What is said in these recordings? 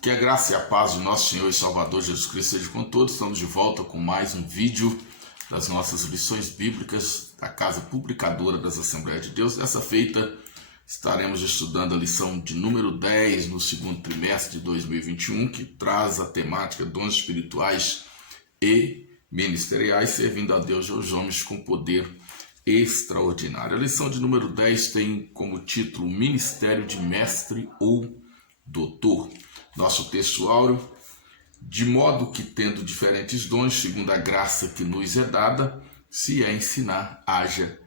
Que a graça e a paz de nosso Senhor e Salvador Jesus Cristo seja com todos. Estamos de volta com mais um vídeo das nossas lições bíblicas da Casa Publicadora das Assembleias de Deus. Dessa feita, estaremos estudando a lição de número 10 no segundo trimestre de 2021, que traz a temática dons espirituais e ministeriais, servindo a Deus e aos homens com poder extraordinário. A lição de número 10 tem como título Ministério de Mestre ou Doutor. Nosso texto áureo: de modo que, tendo diferentes dons, segundo a graça que nos é dada, se é ensinar, haja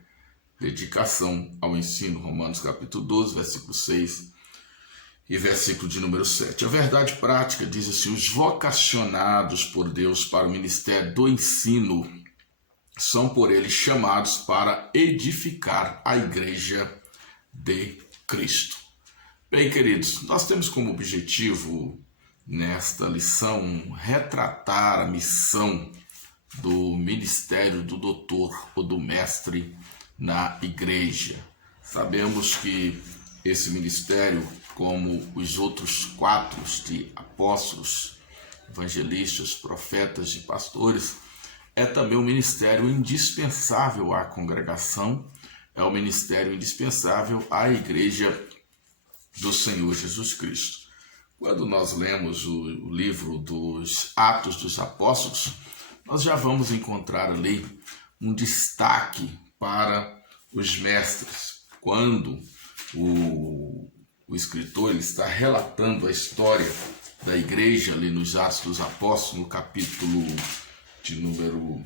dedicação ao ensino. Romanos capítulo 12, versículo 6 e versículo de número 7. A verdade prática diz assim: os vocacionados por Deus para o ministério do ensino são por ele chamados para edificar a igreja de Cristo. Bem, queridos, nós temos como objetivo nesta lição retratar a missão do ministério do doutor ou do mestre na igreja. Sabemos que esse ministério, como os outros 4 de apóstolos, evangelistas, profetas e pastores, é também um ministério indispensável à congregação, é um ministério indispensável à igreja do Senhor Jesus Cristo. Quando nós lemos o livro dos Atos dos Apóstolos, nós já vamos encontrar ali um destaque para os mestres. Quando o escritor ele está relatando a história da igreja ali nos Atos dos Apóstolos, no capítulo de número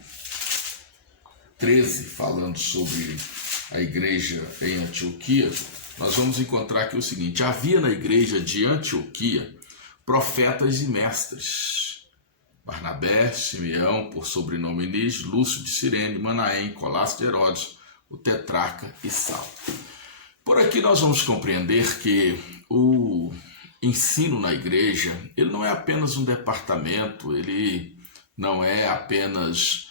13, falando sobre a igreja em Antioquia, nós vamos encontrar aqui o seguinte: havia na igreja de Antioquia profetas e mestres: Barnabé, Simeão, por sobrenome Nígio, Lúcio de Cirene, Manaém, Colasso de Herodes, o tetrarca e Saulo. Por aqui nós vamos compreender que o ensino na igreja, ele não é apenas um departamento, ele não é apenas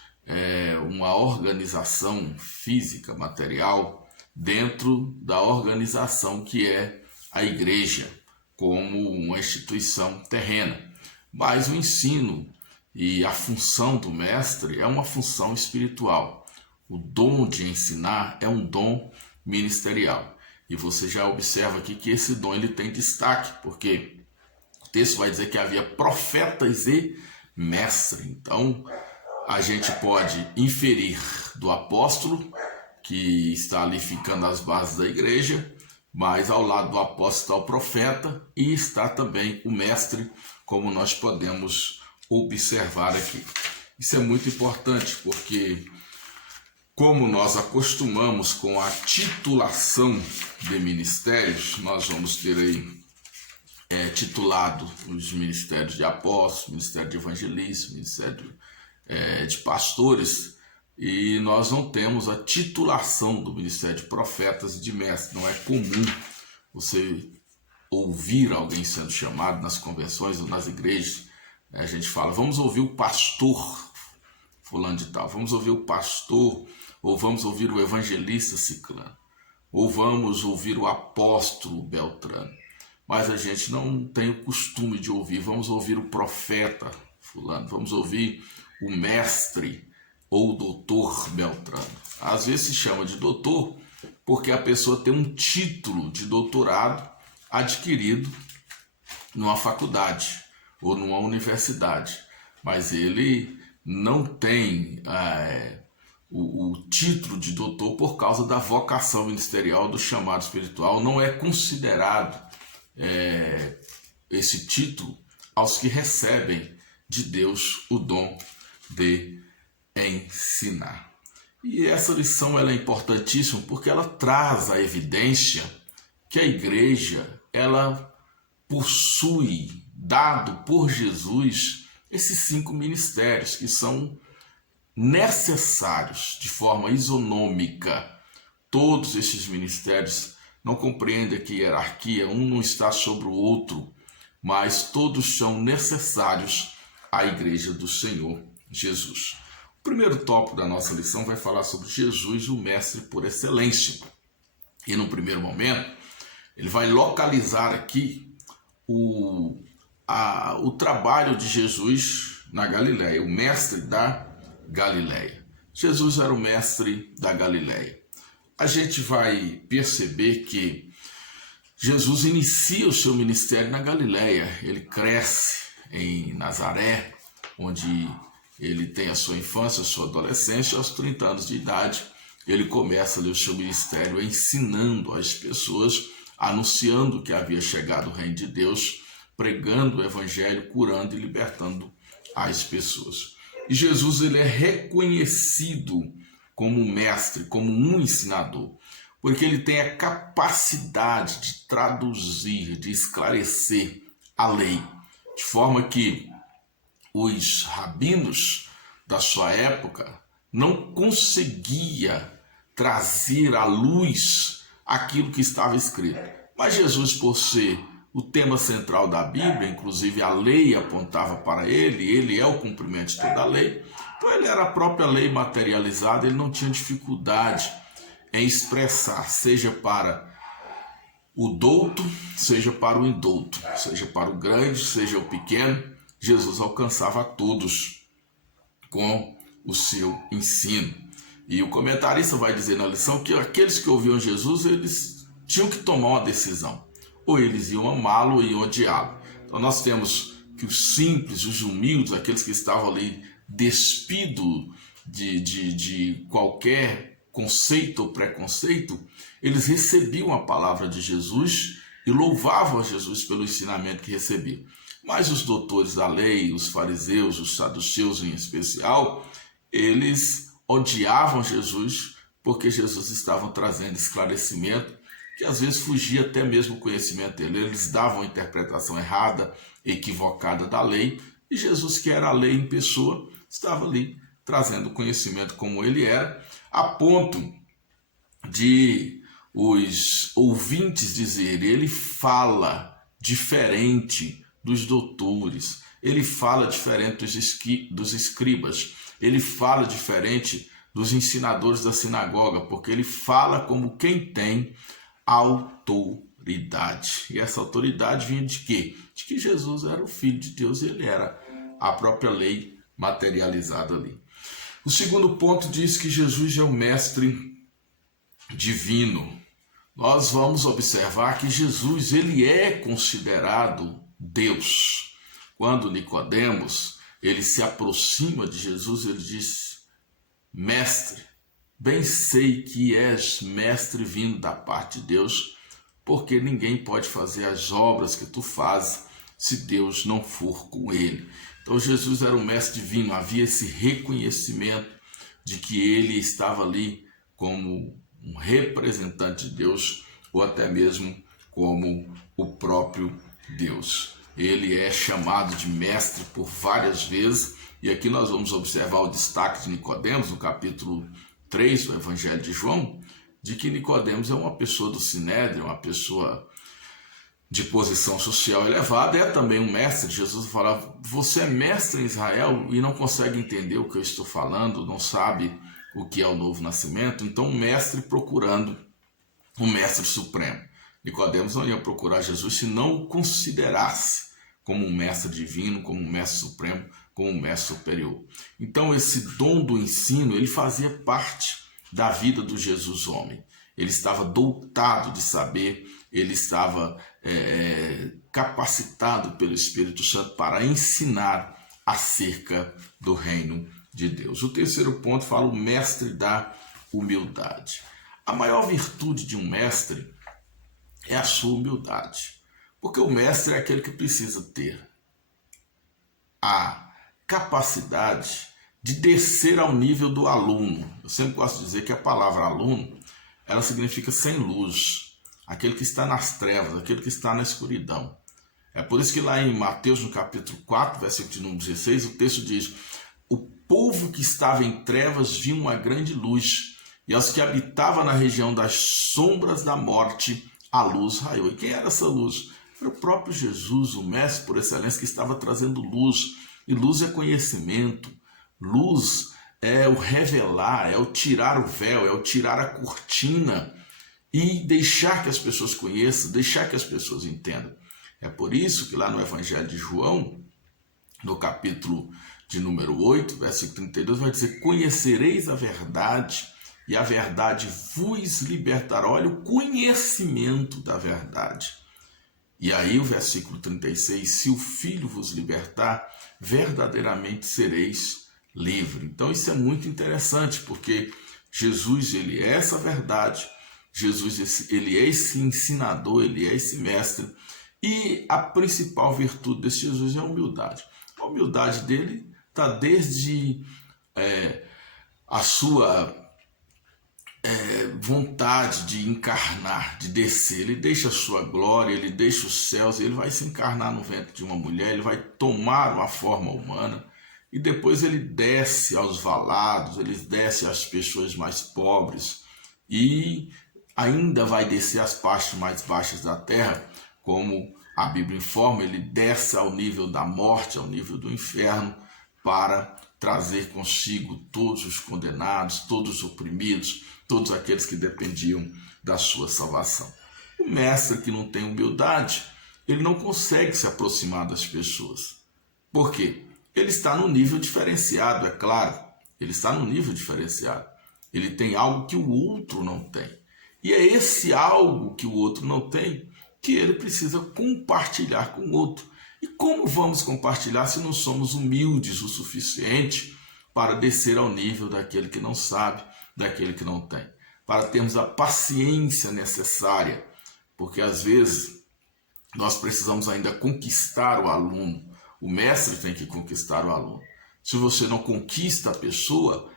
uma organização física, material, dentro da organização que é a igreja, como uma instituição terrena. Mas o ensino e a função do mestre é uma função espiritual. O dom de ensinar é um dom ministerial. E você já observa aqui que esse dom ele tem destaque, porque o texto vai dizer que havia profetas e mestres. Então, a gente pode inferir do apóstolo, que está ali ficando as bases da igreja, mas ao lado do apóstolo está o profeta e está também o mestre, como nós podemos observar aqui. Isso é muito importante, porque como nós acostumamos com a titulação de ministérios, nós vamos ter aí titulado os ministérios de apóstolos, ministério de evangelistas, ministério de pastores, e nós não temos a titulação do ministério de profetas e de mestres. Não é comum você ouvir alguém sendo chamado nas convenções ou nas igrejas. A gente fala, vamos ouvir o pastor fulano de tal, vamos ouvir o pastor, ou vamos ouvir o evangelista ciclano, ou vamos ouvir o apóstolo Beltrano. Mas a gente não tem o costume de ouvir, vamos ouvir o profeta fulano, vamos ouvir o mestre ou o doutor Beltrano. Às vezes se chama de doutor porque a pessoa tem um título de doutorado adquirido numa faculdade ou numa universidade, mas ele não tem o título de doutor por causa da vocação ministerial, do chamado espiritual. Não é considerado esse título aos que recebem de Deus o dom de ensinar. E essa lição ela é importantíssima porque ela traz a evidência que a igreja ela possui, dado por Jesus, esses 5 ministérios que são necessários de forma isonômica. Todos esses ministérios não compreendem que hierarquia, um não está sobre o outro, mas todos são necessários à igreja do Senhor Jesus. O primeiro tópico da nossa lição vai falar sobre Jesus, o mestre por excelência. E no primeiro momento, ele vai localizar aqui o o trabalho de Jesus na Galileia, o mestre da Galileia. Jesus era o mestre da Galileia. A gente vai perceber que Jesus inicia o seu ministério na Galileia. Ele cresce em Nazaré, onde ele tem a sua infância, a sua adolescência. Aos 30 anos de idade, ele começa ali o seu ministério ensinando as pessoas, anunciando que havia chegado o reino de Deus, pregando o evangelho, curando e libertando as pessoas. E Jesus, ele é reconhecido como mestre, como um ensinador, porque ele tem a capacidade de traduzir, de esclarecer a lei, de forma que os rabinos da sua época não conseguia trazer à luz aquilo que estava escrito. Mas Jesus, por ser o tema central da Bíblia, inclusive a lei apontava para ele é o cumprimento de toda a lei, então ele era a própria lei materializada, ele não tinha dificuldade em expressar, seja para o douto, seja para o indouto, seja para o grande, seja o pequeno. Jesus alcançava a todos com o seu ensino. E o comentarista vai dizer na lição que aqueles que ouviam Jesus, eles tinham que tomar uma decisão. Ou eles iam amá-lo ou iam odiá-lo. Então nós temos que os simples, os humildes, aqueles que estavam ali despidos de qualquer conceito ou preconceito, eles recebiam a palavra de Jesus e louvavam a Jesus pelo ensinamento que recebiam. Mas os doutores da lei, os fariseus, os saduceus em especial, eles odiavam Jesus porque Jesus estava trazendo esclarecimento que às vezes fugia até mesmo o conhecimento dele. Eles davam a interpretação errada, equivocada da lei, e Jesus, que era a lei em pessoa, estava ali trazendo conhecimento como ele era, a ponto de os ouvintes dizerem: ele fala diferente dos doutores, ele fala diferente dos escribas, ele fala diferente dos ensinadores da sinagoga, porque ele fala como quem tem autoridade. E essa autoridade vinha de quê? De que Jesus era o Filho de Deus, ele era a própria lei materializada ali. O segundo ponto diz que Jesus é o mestre divino. Nós vamos observar que Jesus, ele é considerado Deus. Quando Nicodemos, ele se aproxima de Jesus, ele diz: mestre, bem sei que és mestre vindo da parte de Deus, porque ninguém pode fazer as obras que tu fazes se Deus não for com ele. Então Jesus era um mestre divino, havia esse reconhecimento de que ele estava ali como um representante de Deus, ou até mesmo como o próprio Deus. Ele é chamado de mestre por várias vezes, e aqui nós vamos observar o destaque de Nicodemos, no capítulo 3 do Evangelho de João, de que Nicodemos é uma pessoa do Sinédrio, uma pessoa de posição social elevada, é também um mestre. Jesus fala: você é mestre em Israel e não consegue entender o que eu estou falando, não sabe o que é o novo nascimento. Então um mestre procurando um mestre supremo. Nicodemos não ia procurar Jesus se não o considerasse como um mestre divino, como um mestre supremo, como um mestre superior. Então esse dom do ensino, ele fazia parte da vida do Jesus homem. Ele estava dotado de saber, ele estava capacitado pelo Espírito Santo para ensinar acerca do reino de Deus. O terceiro ponto fala o mestre da humildade. A maior virtude de um mestre é a sua humildade, porque o mestre é aquele que precisa ter a capacidade de descer ao nível do aluno. Eu sempre gosto de dizer que a palavra aluno, ela significa sem luz, aquele que está nas trevas, aquele que está na escuridão. É por isso que lá em Mateus, no capítulo 4, versículo de número 16, o texto diz: o povo que estava em trevas viu uma grande luz, e aos que habitavam na região das sombras da morte, a luz raiou. E quem era essa luz? Era o próprio Jesus, o mestre por excelência, que estava trazendo luz. E luz é conhecimento, luz é o revelar, é o tirar o véu, é o tirar a cortina e deixar que as pessoas conheçam, deixar que as pessoas entendam. É por isso que lá no Evangelho de João, no capítulo de número 8, versículo 32, vai dizer: conhecereis a verdade, e a verdade vos libertará. Olha o conhecimento da verdade. E aí o versículo 36, se o Filho vos libertar, verdadeiramente sereis livres. Então isso é muito interessante, porque Jesus, ele é essa verdade, Jesus, ele é esse ensinador, ele é esse mestre, e a principal virtude desse Jesus é a humildade. A humildade dele está desde a sua vontade de encarnar, de descer. Ele deixa a sua glória, ele deixa os céus, ele vai se encarnar no ventre de uma mulher, ele vai tomar uma forma humana e depois ele desce aos valados, ele desce às pessoas mais pobres e ainda vai descer às partes mais baixas da terra, como a Bíblia informa. Ele desce ao nível da morte, ao nível do inferno, para trazer consigo todos os condenados, todos os oprimidos, todos aqueles que dependiam da sua salvação. O mestre que não tem humildade, ele não consegue se aproximar das pessoas. Por quê? Ele está num nível diferenciado, é claro. Ele está num nível diferenciado. Ele tem algo que o outro não tem. E é esse algo que o outro não tem que ele precisa compartilhar com o outro. E como vamos compartilhar se não somos humildes o suficiente para descer ao nível daquele que não sabe, daquele que não tem? Para termos a paciência necessária, porque às vezes nós precisamos ainda conquistar o aluno. O mestre tem que conquistar o aluno. Se você não conquista a pessoa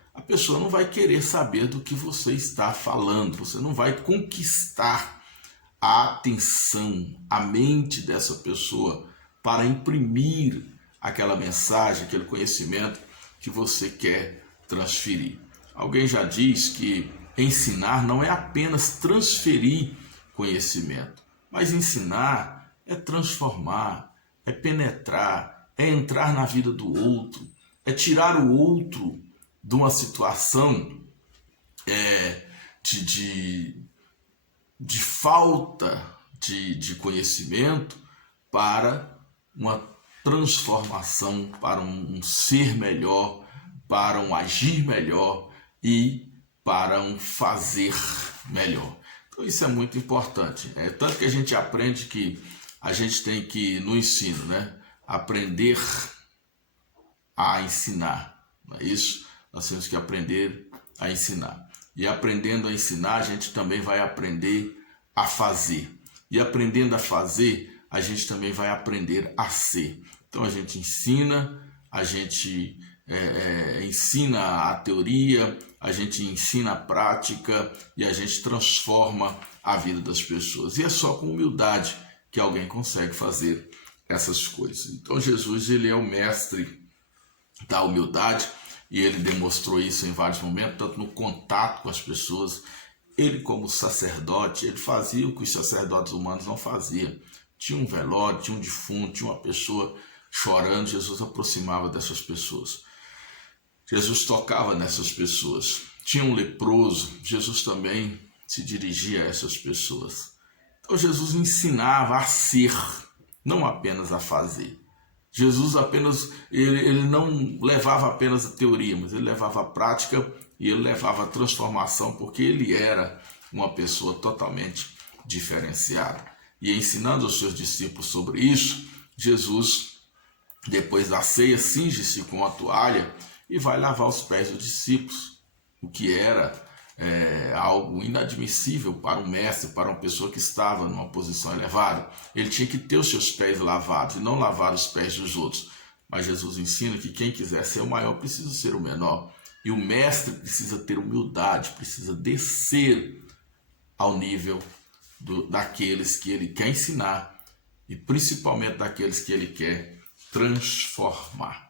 não vai querer saber do que você está falando. Você não vai conquistar a atenção, a mente dessa pessoa para imprimir aquela mensagem, aquele conhecimento que você quer transferir. Alguém já diz que ensinar não é apenas transferir conhecimento, mas ensinar é transformar, é penetrar, é entrar na vida do outro, é tirar o outro de uma situação de falta de conhecimento para uma transformação, para um ser melhor, para um agir melhor e para um fazer melhor. Então isso é muito importante. Tanto que a gente aprende que a gente tem que, no ensino, aprender a ensinar. Não é isso? Nós temos que aprender a ensinar. E aprendendo a ensinar, a gente também vai aprender a fazer. E aprendendo a fazer, a gente também vai aprender a ser. Então a gente ensina, a gente ensina a teoria, a gente ensina a prática e a gente transforma a vida das pessoas. E é só com humildade que alguém consegue fazer essas coisas. Então Jesus, ele é o mestre da humildade e ele demonstrou isso em vários momentos, tanto no contato com as pessoas. Ele, como sacerdote, ele fazia o que os sacerdotes humanos não faziam. Tinha um velório, tinha um defunto, tinha uma pessoa chorando, Jesus aproximava dessas pessoas. Jesus tocava nessas pessoas. Tinha um leproso, Jesus também se dirigia a essas pessoas. Então Jesus ensinava a ser, não apenas a fazer. Jesus ele não levava apenas a teoria, mas ele levava a prática e ele levava a transformação, porque ele era uma pessoa totalmente diferenciada. E ensinando aos seus discípulos sobre isso, Jesus, depois da ceia, cinge-se com a toalha e vai lavar os pés dos discípulos, o que era algo inadmissível para um mestre, para uma pessoa que estava numa posição elevada. Ele tinha que ter os seus pés lavados e não lavar os pés dos outros. Mas Jesus ensina que quem quiser ser o maior precisa ser o menor. E o mestre precisa ter humildade, precisa descer ao nível daqueles que ele quer ensinar e principalmente daqueles que ele quer transformar.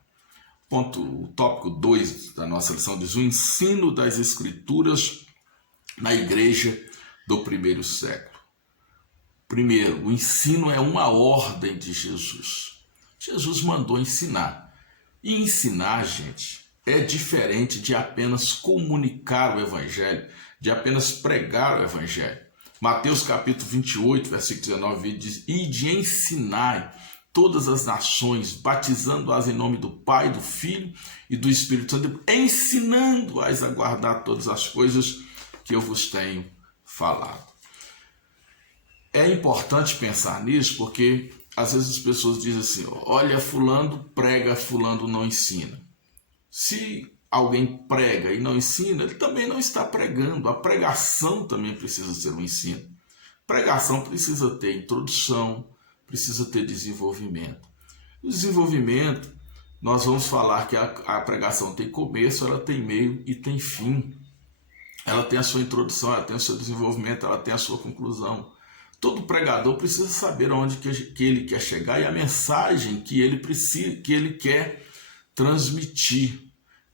O tópico 2 da nossa lição diz: o ensino das Escrituras na igreja do primeiro século. Primeiro, o ensino é uma ordem de Jesus. Jesus mandou ensinar. E ensinar, gente, é diferente de apenas comunicar o Evangelho, de apenas pregar o Evangelho. Mateus capítulo 28, versículo 19, diz: "Ide ensinai todas as nações, batizando-as em nome do Pai, do Filho e do Espírito Santo, ensinando-as a guardar todas as coisas que eu vos tenho falado." É importante pensar nisso, porque às vezes as pessoas dizem assim: olha, fulano prega, fulano não ensina. Se alguém prega e não ensina, ele também não está pregando. A pregação também precisa ser um ensino. Pregação precisa ter introdução, precisa ter desenvolvimento. O desenvolvimento, nós vamos falar que a pregação tem começo, ela tem meio e tem fim. Ela tem a sua introdução, ela tem o seu desenvolvimento, ela tem a sua conclusão. Todo pregador precisa saber aonde que ele quer chegar e a mensagem que ele quer transmitir.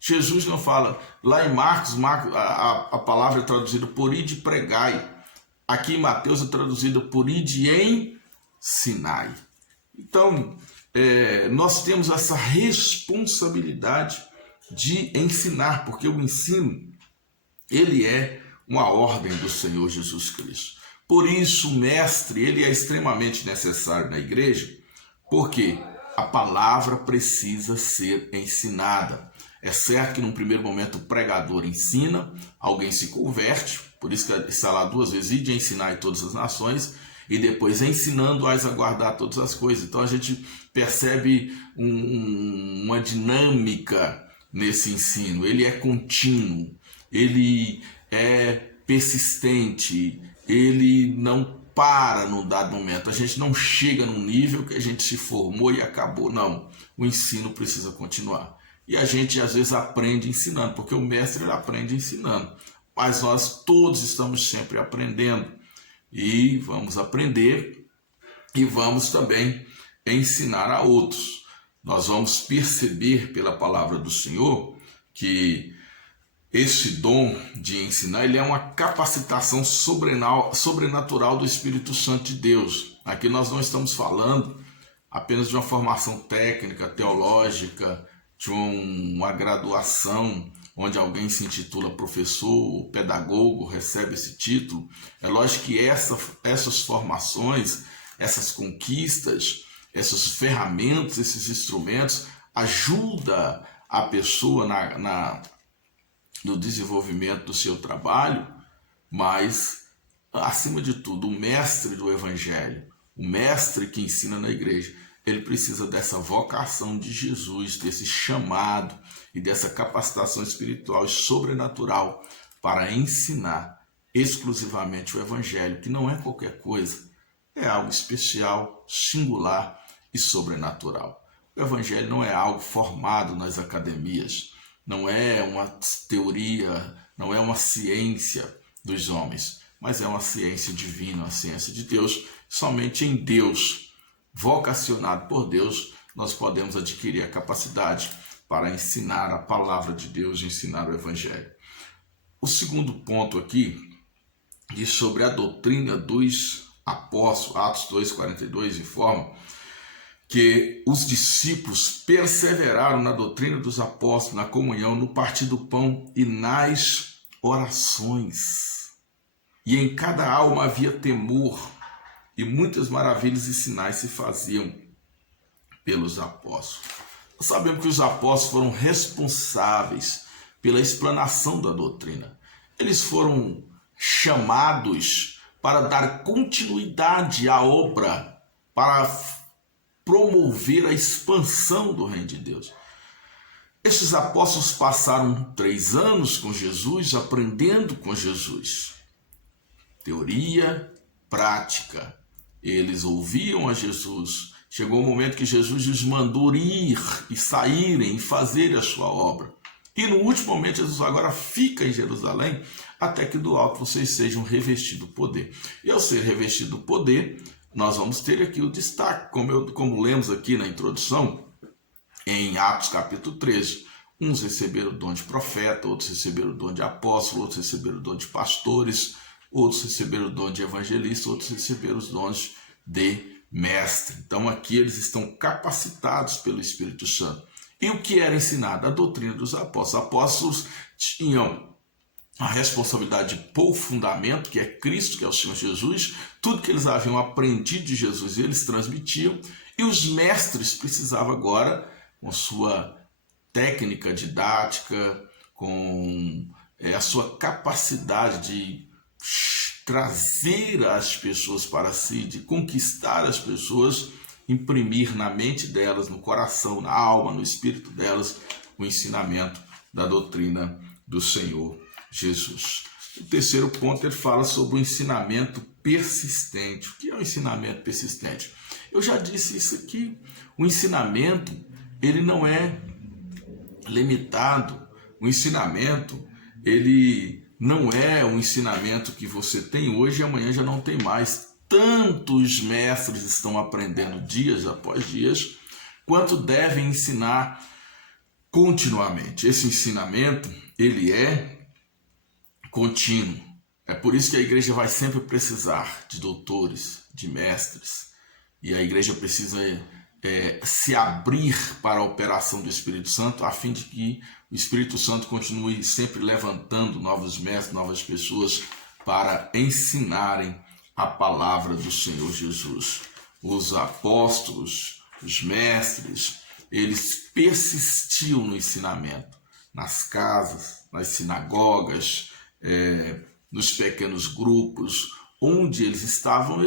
Jesus não fala, lá em Marcos a palavra é traduzida por ide pregai. Aqui em Mateus é traduzida por ide ensinai. Então, nós temos essa responsabilidade de ensinar, porque o ensino, ele é uma ordem do Senhor Jesus Cristo. Por isso, o mestre, ele é extremamente necessário na igreja, porque a palavra precisa ser ensinada. É certo que num primeiro momento o pregador ensina, alguém se converte, por isso que está lá 2 vezes, ide ensinar em todas as nações, e depois ensinando-as a guardar todas as coisas. Então a gente percebe uma dinâmica nesse ensino, ele é contínuo, ele é persistente, ele não para num dado momento, a gente não chega num nível que a gente se formou e acabou, não, o ensino precisa continuar. E a gente às vezes aprende ensinando, porque o mestre ele aprende ensinando, mas nós todos estamos sempre aprendendo, e vamos aprender e vamos também ensinar a outros. Nós vamos perceber pela palavra do Senhor que esse dom de ensinar, ele é uma capacitação sobrenatural do Espírito Santo de Deus. Aqui nós não estamos falando apenas de uma formação técnica, teológica, de uma graduação, onde alguém se intitula professor, pedagogo, recebe esse título. É lógico que essas formações, essas conquistas, essas ferramentas, esses instrumentos, ajudam a pessoa no desenvolvimento do seu trabalho, mas, acima de tudo, o mestre do Evangelho, o mestre que ensina na igreja, ele precisa dessa vocação de Jesus, desse chamado e dessa capacitação espiritual e sobrenatural para ensinar exclusivamente o Evangelho, que não é qualquer coisa, é algo especial, singular e sobrenatural. O Evangelho não é algo formado nas academias, não é uma teoria, não é uma ciência dos homens, mas é uma ciência divina, uma ciência de Deus. Somente em Deus, vocacionado por Deus, nós podemos adquirir a capacidade para ensinar a palavra de Deus, ensinar o Evangelho. O segundo ponto aqui diz sobre a doutrina dos apóstolos. Atos 2:42 informa que os discípulos perseveraram na doutrina dos apóstolos, na comunhão, no partir do pão e nas orações. E em cada alma havia temor, e muitas maravilhas e sinais se faziam pelos apóstolos. Nós sabemos que os apóstolos foram responsáveis pela explanação da doutrina. Eles foram chamados para dar continuidade à obra, para promover a expansão do reino de Deus. Esses apóstolos passaram 3 anos com Jesus, aprendendo com Jesus. Teoria, prática. Eles ouviam a Jesus. Chegou o momento que Jesus lhes mandou ir e saírem e fazerem a sua obra. E no último momento, Jesus agora fica em Jerusalém, até que do alto vocês sejam revestidos do poder. E ao ser revestido do poder, nós vamos ter aqui o destaque, como lemos aqui na introdução, em Atos capítulo 13. Uns receberam o dom de profeta, outros receberam o dom de apóstolo, outros receberam o dom de pastores, outros receberam o dom de evangelista, outros receberam os dons de mestre. Então aqui eles estão capacitados pelo Espírito Santo. E o que era ensinado? A doutrina dos apóstolos. Os apóstolos tinham a responsabilidade de pôr o fundamento, que é Cristo, que é o Senhor Jesus, tudo que eles haviam aprendido de Jesus eles transmitiam, e os mestres precisavam agora, com sua técnica didática, com a sua capacidade de trazer as pessoas para si, de conquistar as pessoas, imprimir na mente delas, no coração, na alma, no espírito delas, o ensinamento da doutrina do Senhor Jesus. O terceiro ponto, ele fala sobre o ensinamento persistente. O que é o ensinamento persistente? Eu já disse isso aqui. O ensinamento, ele não é limitado. O ensinamento, ele não é um ensinamento que você tem hoje e amanhã já não tem mais. Tantos mestres estão aprendendo dias após dias, quanto devem ensinar continuamente. Esse ensinamento, ele é contínuo. É por isso que a igreja vai sempre precisar de doutores, de mestres. E a igreja precisa se abrir para a operação do Espírito Santo, a fim de que o Espírito Santo continue sempre levantando novos mestres, novas pessoas para ensinarem a palavra do Senhor Jesus. Os apóstolos, os mestres, eles persistiam no ensinamento, nas casas, nas sinagogas, nos pequenos grupos, onde eles estavam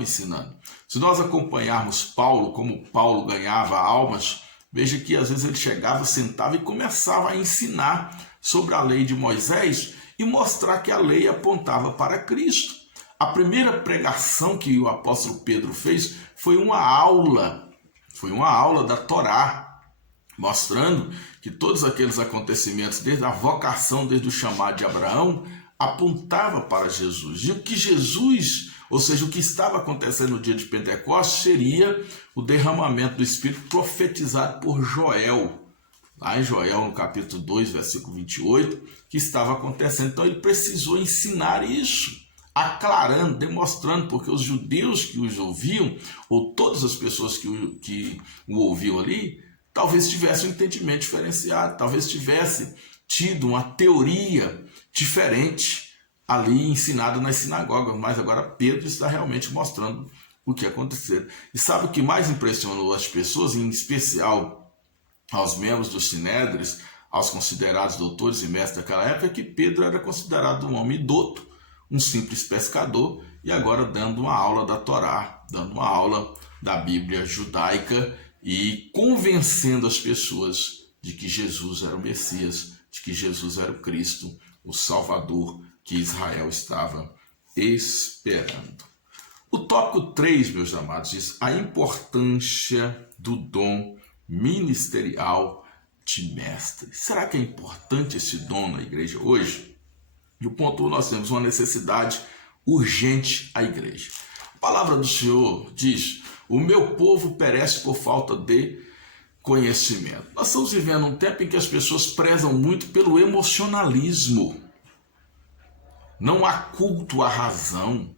ensinando. Se nós acompanharmos Paulo, como Paulo ganhava almas, veja que às vezes ele chegava, sentava e começava a ensinar sobre a lei de Moisés e mostrar que a lei apontava para Cristo. A primeira pregação que o apóstolo Pedro fez foi uma aula da Torá, mostrando que todos aqueles acontecimentos, desde a vocação, desde o chamado de Abraão, apontava para Jesus. E o que Jesus, ou seja, o que estava acontecendo no dia de Pentecostes, seria o derramamento do Espírito profetizado por Joel. Lá em Joel, no capítulo 2, versículo 28, que estava acontecendo. Então ele precisou ensinar isso, aclarando, demonstrando, porque os judeus que os ouviam, ou todas as pessoas que o ouviam ali, talvez tivesse um entendimento diferenciado, talvez tivesse tido uma teoria diferente ali ensinada nas sinagogas, mas agora Pedro está realmente mostrando o que aconteceu. E sabe o que mais impressionou as pessoas, em especial aos membros dos sinédrios, aos considerados doutores e mestres daquela época, é que Pedro era considerado um homem douto, um simples pescador, e agora dando uma aula da Torá, dando uma aula da Bíblia judaica, e convencendo as pessoas de que Jesus era o Messias, de que Jesus era o Cristo, o Salvador que Israel estava esperando. O tópico 3, meus amados, diz a importância do dom ministerial de mestre. Será que é importante esse dom na igreja hoje? E o ponto 1, nós temos uma necessidade urgente à igreja. A palavra do Senhor diz: o meu povo perece por falta de conhecimento. Nós estamos vivendo um tempo em que as pessoas prezam muito pelo emocionalismo. Não há culto à razão,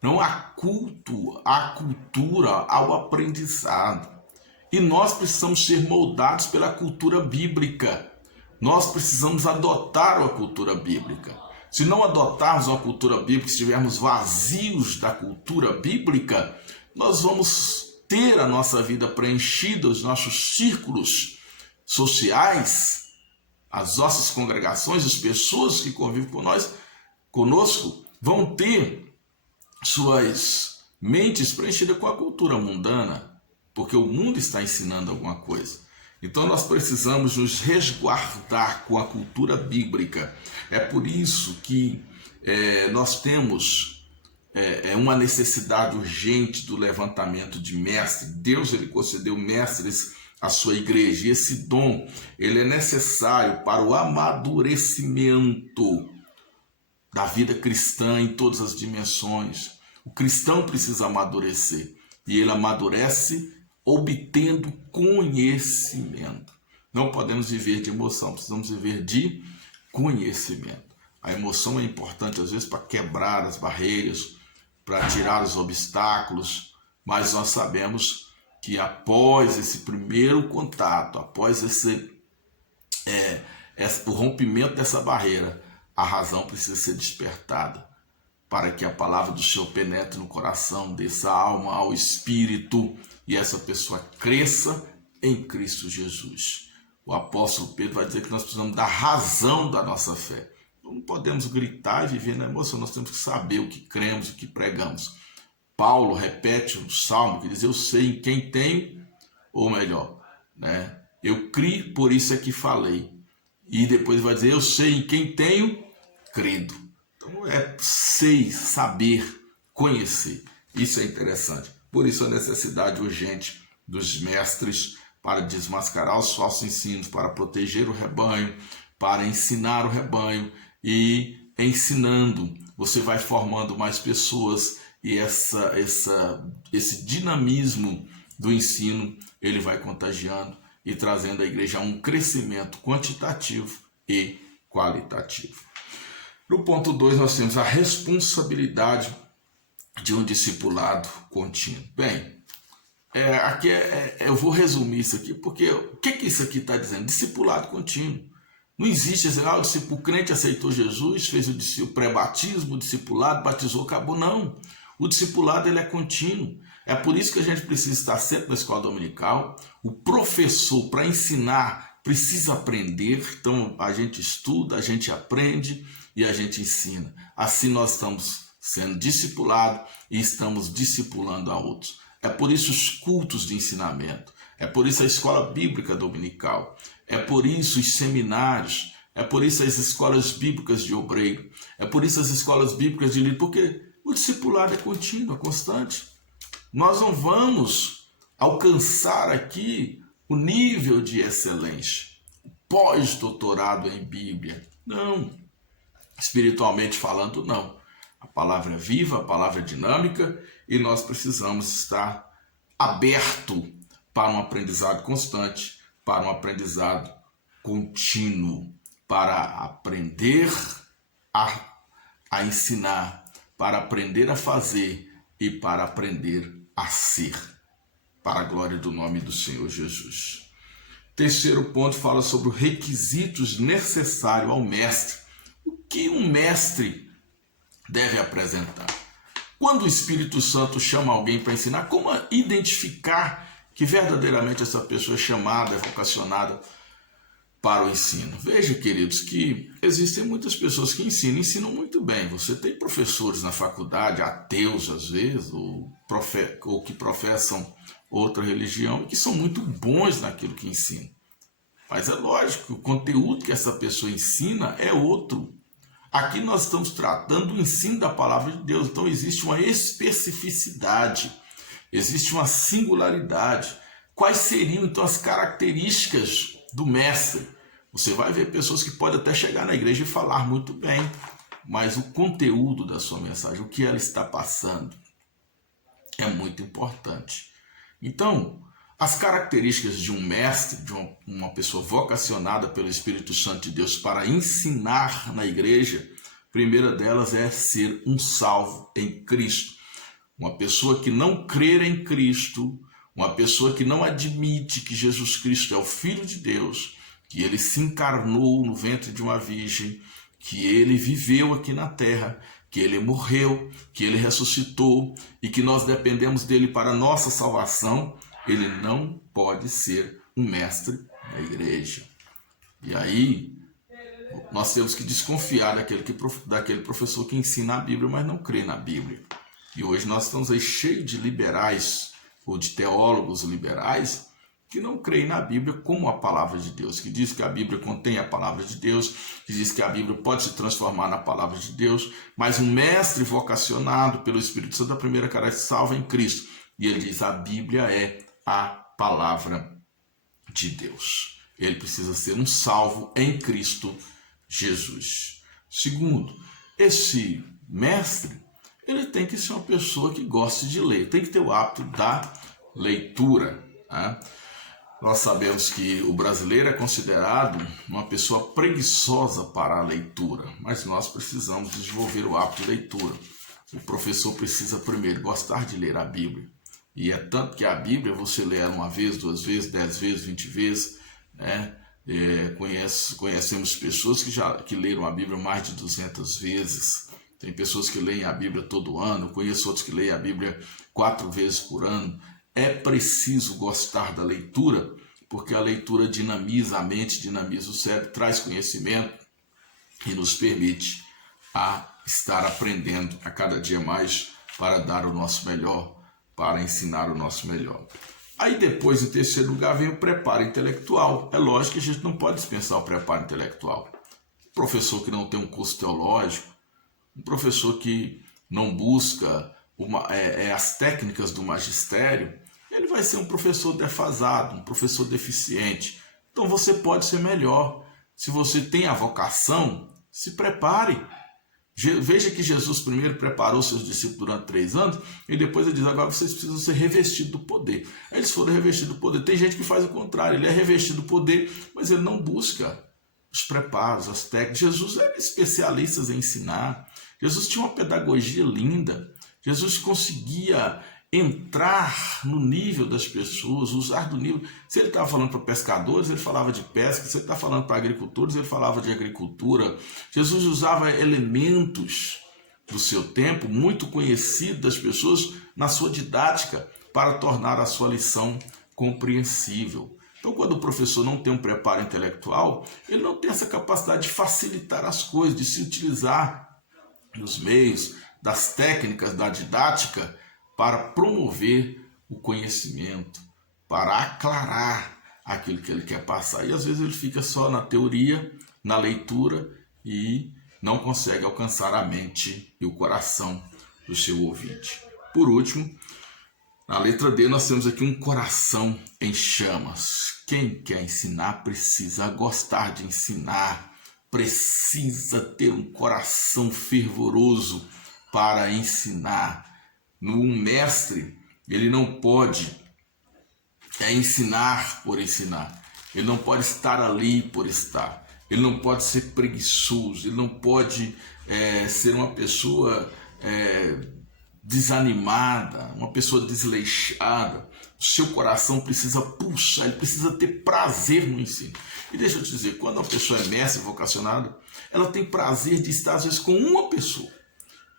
não há culto à cultura, ao aprendizado. E nós precisamos ser moldados pela cultura bíblica. Nós precisamos adotar a cultura bíblica. Se não adotarmos a cultura bíblica, se estivermos vazios da cultura bíblica, nós vamos ter a nossa vida preenchida, os nossos círculos sociais, as nossas congregações, as pessoas que convivem conosco, vão ter suas mentes preenchidas com a cultura mundana, porque o mundo está ensinando alguma coisa. Então nós precisamos nos resguardar com a cultura bíblica. É por isso que nós temos uma necessidade urgente do levantamento de mestres. Deus, ele concedeu mestres à sua igreja, e esse dom ele é necessário para o amadurecimento da vida cristã em todas as dimensões. O cristão precisa amadurecer, e ele amadurece obtendo conhecimento. Não podemos viver de emoção, precisamos viver de conhecimento. A emoção é importante às vezes para quebrar as barreiras, para tirar os obstáculos, mas nós sabemos que após esse primeiro contato, após o rompimento dessa barreira, A razão precisa ser despertada para que a palavra do Senhor penetre no coração, dessa alma ao espírito, e essa pessoa cresça em Cristo Jesus. O apóstolo Pedro vai dizer que nós precisamos da razão da nossa fé. Não podemos gritar e viver na emoção, nós temos que saber o que cremos, o que pregamos. Paulo repete um salmo que diz: eu sei em quem tenho, ou melhor, eu criei, por isso é que falei. E depois vai dizer: eu sei em quem tenho crido. Então sei, saber, conhecer. Isso é interessante. Por isso a necessidade urgente dos mestres para desmascarar os falsos ensinos, para proteger o rebanho, para ensinar o rebanho. E ensinando, você vai formando mais pessoas, e esse dinamismo do ensino, ele vai contagiando e trazendo à igreja um crescimento quantitativo e qualitativo. No ponto 2, nós temos a responsabilidade de um discipulado contínuo. Bem, aqui eu vou resumir isso aqui, porque o que isso aqui está dizendo? Discipulado contínuo. Não existe o crente aceitou Jesus, fez o pré-batismo, o discipulado, batizou, acabou. Não. O discipulado ele é contínuo. É por isso que a gente precisa estar sempre na escola dominical. O professor, para ensinar, precisa aprender. Então a gente estuda, a gente aprende e a gente ensina. Assim nós estamos sendo discipulados e estamos discipulando a outros. É por isso os cultos de ensinamento. É por isso a escola bíblica dominical. É por isso os seminários. É por isso as escolas bíblicas de obreiro. É por isso as escolas bíblicas de líder. Porque o discipulado é contínuo, é constante. Nós não vamos alcançar aqui o nível de excelência, pós-doutorado em Bíblia. Não. Espiritualmente falando, não. A palavra é viva, a palavra é dinâmica, e nós precisamos estar aberto para um aprendizado constante, para um aprendizado contínuo, para aprender a ensinar, para aprender a fazer e para aprender a ser, para a glória do nome do Senhor Jesus. Terceiro ponto fala sobre os requisitos necessários ao mestre. O que um mestre deve apresentar? Quando o Espírito Santo chama alguém para ensinar, como identificar que verdadeiramente essa pessoa é chamada, é vocacionada para o ensino? Veja, queridos, que existem muitas pessoas que ensinam muito bem. Você tem professores na faculdade, ateus às vezes, ou que professam outra religião, que são muito bons naquilo que ensinam. Mas é lógico que o conteúdo que essa pessoa ensina é outro. Aqui nós estamos tratando do ensino da palavra de Deus, então existe uma especificidade, existe uma singularidade. Quais seriam então as características do mestre? Você vai ver pessoas que podem até chegar na igreja e falar muito bem, mas o conteúdo da sua mensagem, o que ela está passando, é muito importante. Então, as características de um mestre, de uma pessoa vocacionada pelo Espírito Santo de Deus para ensinar na igreja, a primeira delas é ser um salvo em Cristo. Uma pessoa que não crer em Cristo, uma pessoa que não admite que Jesus Cristo é o Filho de Deus, que ele se encarnou no ventre de uma virgem, que ele viveu aqui na terra, que ele morreu, que ele ressuscitou e que nós dependemos dele para a nossa salvação, ele não pode ser um mestre da igreja. E aí, nós temos que desconfiar daquele professor que ensina a Bíblia, mas não crê na Bíblia. E hoje nós estamos aí cheios de liberais, ou de teólogos liberais, que não creem na Bíblia como a palavra de Deus, que diz que a Bíblia contém a palavra de Deus, que diz que a Bíblia pode se transformar na palavra de Deus, mas um mestre vocacionado pelo Espírito Santo, a primeira característica, salva em Cristo. E ele diz, a Bíblia é a palavra de Deus. Ele precisa ser um salvo em Cristo Jesus. Segundo, esse mestre, ele tem que ser uma pessoa que goste de ler, tem que ter o hábito da leitura. Né? Nós sabemos que o brasileiro é considerado uma pessoa preguiçosa para a leitura, mas nós precisamos desenvolver o hábito de leitura. O professor precisa primeiro gostar de ler a Bíblia. E é tanto que a Bíblia você lê ela uma vez, 2 vezes, 10 vezes, 20 vezes, né? Conhecemos pessoas que leram a Bíblia mais de 200 vezes. Tem pessoas que leem a Bíblia todo ano. Conheço outros que leem a Bíblia 4 vezes por ano. É preciso gostar da leitura, porque a leitura dinamiza a mente, dinamiza o cérebro, traz conhecimento e nos permite estar aprendendo a cada dia mais para dar o nosso melhor, para ensinar o nosso melhor. Aí depois, em terceiro lugar, vem o preparo intelectual. É lógico que a gente não pode dispensar o preparo intelectual. Um professor que não tem um curso teológico, um professor que não busca as técnicas do magistério, ele vai ser um professor defasado, um professor deficiente. Então você pode ser melhor. Se você tem a vocação, se prepare. Veja que Jesus primeiro preparou seus discípulos durante 3 anos e depois ele diz, agora vocês precisam ser revestidos do poder. Aí eles foram revestidos do poder. Tem gente que faz o contrário, ele é revestido do poder, mas ele não busca os preparos, as técnicas. Jesus era especialista em ensinar. Jesus tinha uma pedagogia linda. Jesus conseguia entrar no nível das pessoas, usar do nível. Se ele estava falando para pescadores, ele falava de pesca. Se ele estava falando para agricultores, ele falava de agricultura. Jesus usava elementos do seu tempo, muito conhecidos das pessoas, na sua didática, para tornar a sua lição compreensível. Então, quando o professor não tem um preparo intelectual, ele não tem essa capacidade de facilitar as coisas, de se utilizar dos meios, das técnicas, da didática, para promover o conhecimento, para aclarar aquilo que ele quer passar. E às vezes ele fica só na teoria, na leitura e não consegue alcançar a mente e o coração do seu ouvinte. Por último, na letra D nós temos aqui um coração em chamas. Quem quer ensinar precisa gostar de ensinar, precisa ter um coração fervoroso para ensinar. Um mestre, ele não pode ensinar por ensinar. Ele não pode estar ali por estar. Ele não pode ser preguiçoso. Ele não pode ser uma pessoa desanimada, uma pessoa desleixada. O seu coração precisa pulsar, ele precisa ter prazer no ensino. E deixa eu te dizer, quando uma pessoa é mestre vocacionada, ela tem prazer de estar às vezes com uma pessoa.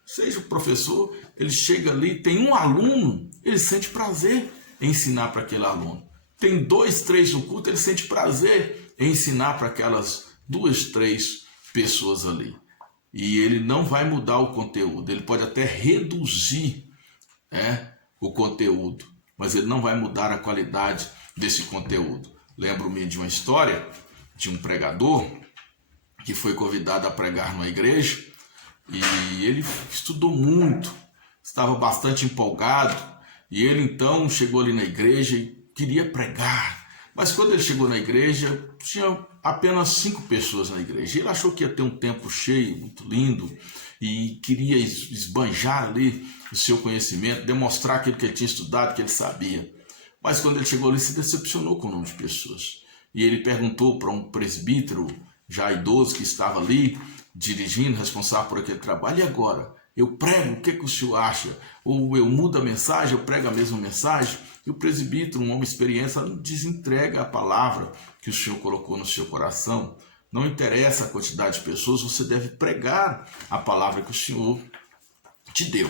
Seja o professor, ele chega ali, tem um aluno, ele sente prazer em ensinar para aquele aluno. Tem 2, 3 no culto, ele sente prazer em ensinar para aquelas 2, 3 pessoas ali. E ele não vai mudar o conteúdo, ele pode até reduzir o conteúdo, mas ele não vai mudar a qualidade desse conteúdo. Lembro-me de uma história de um pregador que foi convidado a pregar numa igreja. E ele estudou muito, estava bastante empolgado, e ele então chegou ali na igreja e queria pregar. Mas quando ele chegou na igreja, tinha apenas 5 pessoas na igreja. Ele achou que ia ter um tempo cheio, muito lindo, e queria esbanjar ali o seu conhecimento, demonstrar aquilo que ele tinha estudado, que ele sabia. Mas quando ele chegou ali, se decepcionou com o número de pessoas. E ele perguntou para um presbítero já idoso que estava ali, dirigindo, responsável por aquele trabalho, e agora? Eu prego, o que o senhor acha? Ou eu mudo a mensagem, eu prego a mesma mensagem? E o presbítero, um homem experiente, desentrega a palavra que o senhor colocou no seu coração. Não interessa a quantidade de pessoas, você deve pregar a palavra que o senhor te deu.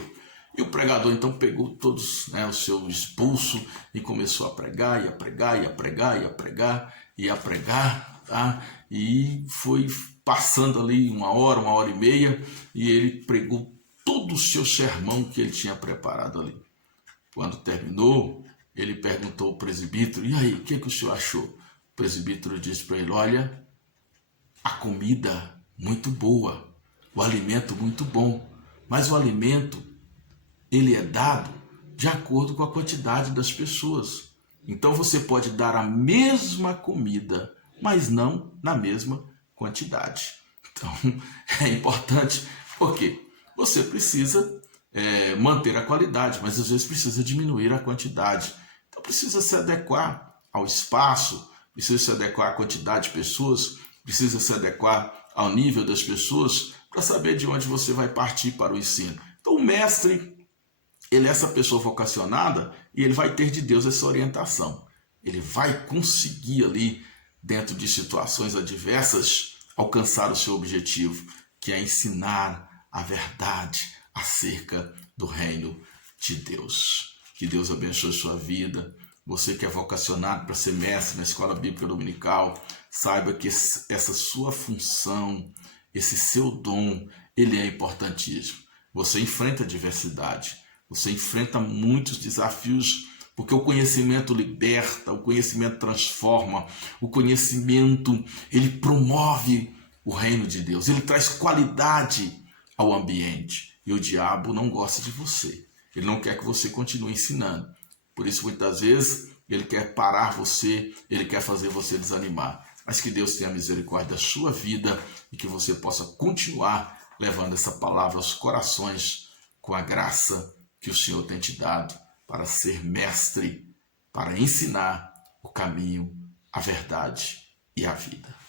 E o pregador então pegou todos o seu esboço e começou a pregar, e a pregar, e a pregar, e a pregar, e a pregar, tá? E foi passando ali 1 hora, 1h30, e ele pregou todo o seu sermão que ele tinha preparado ali. Quando terminou, ele perguntou ao presbítero, e aí, o que o senhor achou? O presbítero disse para ele, olha, a comida muito boa, o alimento muito bom, mas o alimento, ele é dado de acordo com a quantidade das pessoas. Então você pode dar a mesma comida, mas não na mesma quantidade. Então é importante, porque você precisa manter a qualidade, mas às vezes precisa diminuir a quantidade. Então precisa se adequar ao espaço, precisa se adequar à quantidade de pessoas, precisa se adequar ao nível das pessoas para saber de onde você vai partir para o ensino. Então o mestre, ele é essa pessoa vocacionada e ele vai ter de Deus essa orientação. Ele vai conseguir ali dentro de situações adversas, alcançar o seu objetivo, que é ensinar a verdade acerca do reino de Deus. Que Deus abençoe sua vida. Você que é vocacionado para ser mestre na Escola Bíblica Dominical, saiba que essa sua função, esse seu dom, ele é importantíssimo. Você enfrenta adversidade, você enfrenta muitos desafios, porque o conhecimento liberta, o conhecimento transforma, o conhecimento, ele promove o reino de Deus, ele traz qualidade ao ambiente. E o diabo não gosta de você, ele não quer que você continue ensinando. Por isso, muitas vezes, ele quer parar você, ele quer fazer você desanimar. Mas que Deus tenha misericórdia da sua vida e que você possa continuar levando essa palavra aos corações com a graça que o Senhor tem te dado para ser mestre, para ensinar o caminho, a verdade e a vida.